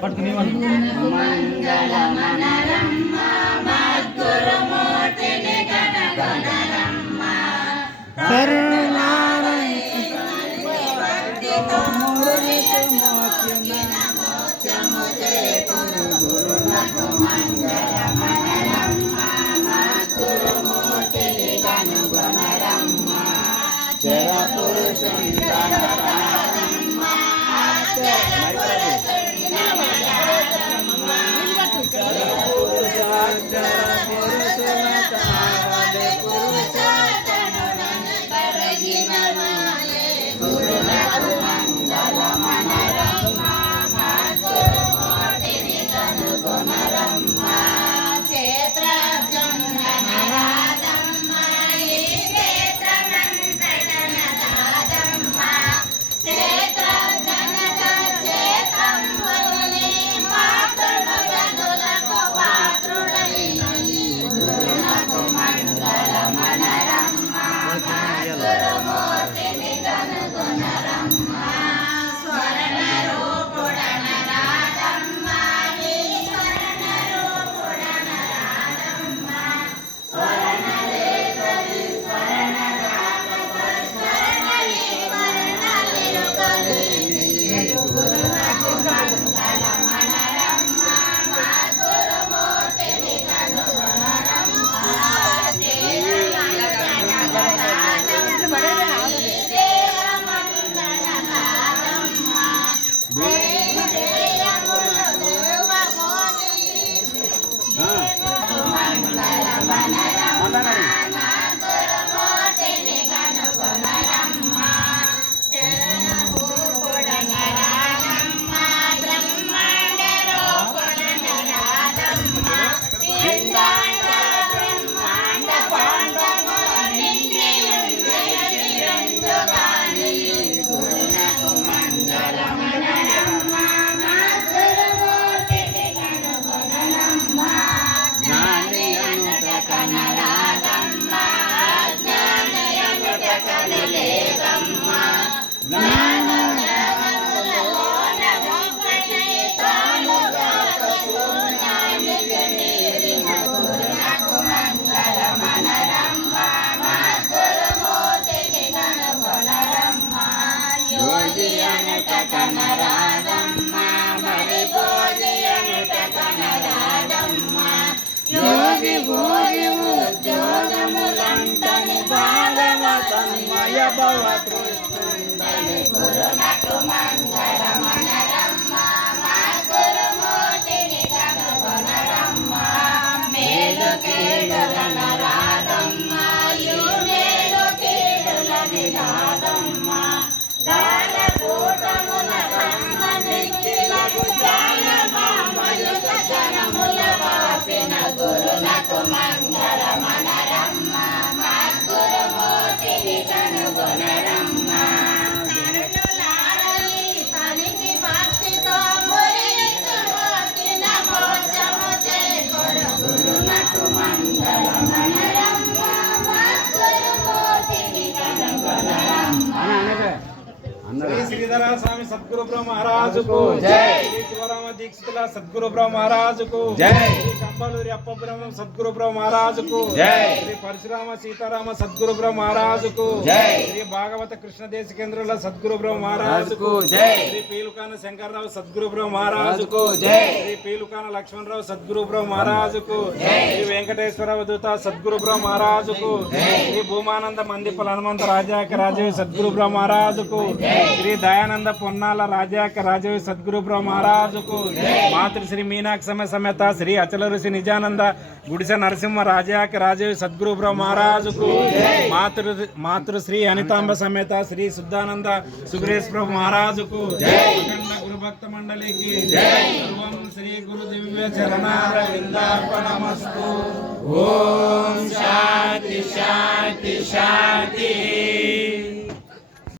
పట్టుకుని యోగి భోగి ఉద్యోగములంటని భాగవతన్మయ భవ కృష్ణుండని గురునకు మంగళమనరమ్మ మా గురుమూర్తిని కనుగొనరమ్మ మేలు కీడులన రాదమ్మ మేలు కీడులని రాదమ్మ దాన కూటముల రమ్మ నిఖిలకు జాన బామయుత జనముల వాపిన గురునకు మంగళమనరమ్మ మా గురుమూర్తిని కనుగొనరమ్మ తరుణులారని తనికి భక్తితో మురియుచుమూర్తి నమోచము చేకొడు గురునకు మంగళమనరమ్మ మా గురుమూర్తిని కనుగొనరమ్మ శ్రీ శ్రీధర స్వామి సద్గురు బ్రహ్మ మహారాజుకు జై. శ్రీ శివరామ దీక్షితుల సద్గురు బ్రహ్మ మహారాజుకు జై. శ్రీ కంపలూరి అప్ప బ్రహ్మ సద్గురు బ్రహ్మ మహారాజుకు జై. శ్రీ పరశురామ సీతారామ సద్గురు బ్రహ్మ మహారాజుకు జై. శ్రీ భాగవత కృష్ణ దేశికేంద్రుల సద్గురు బ్రహ్మ మహారాజుకు జై. శ్రీ పీలుకాన శంకర్రావు సద్గురు బ్రహ్మ మహారాజుకు జై. శ్రీ పీలుకాన లక్ష్మణరావు సద్గురు బ్రహ్మ మహారాజుకు జై. శ్రీ వెంకటేశ్వర దూత సద్గురు బ్రహ్మ మహారాజుకు జై. శ్రీ భూమానంద మందిపల హనుమంత రాజాక రాజవి సద్గురు బ్రహ్మ మహారాజుకు జై. శ్రీ దయానంద పొన్నాల రాజాక రాజవి సద్గురు బ్రహ్మ మహారాజుకు మాతృ శ్రీ మీనాక్షమ సమేత శ్రీ అచల ఋషి నిజానంద గుడిసె నరసింహ రాజాక రాజవి సద్గురు బ్రహ్మ మహారాజుకు మాతృ శ్రీ అనితాంబ సమేత శ్రీ శుద్ధానంద సుగ్రేష్ ప్రభు మహారాజుకు అఖండ గురు భక్త మండలికి సర్వం శ్రీ గురు దివ్య చరణారవిందార్పణమస్తు. ఓం శాంతి శాంతి శాంతి.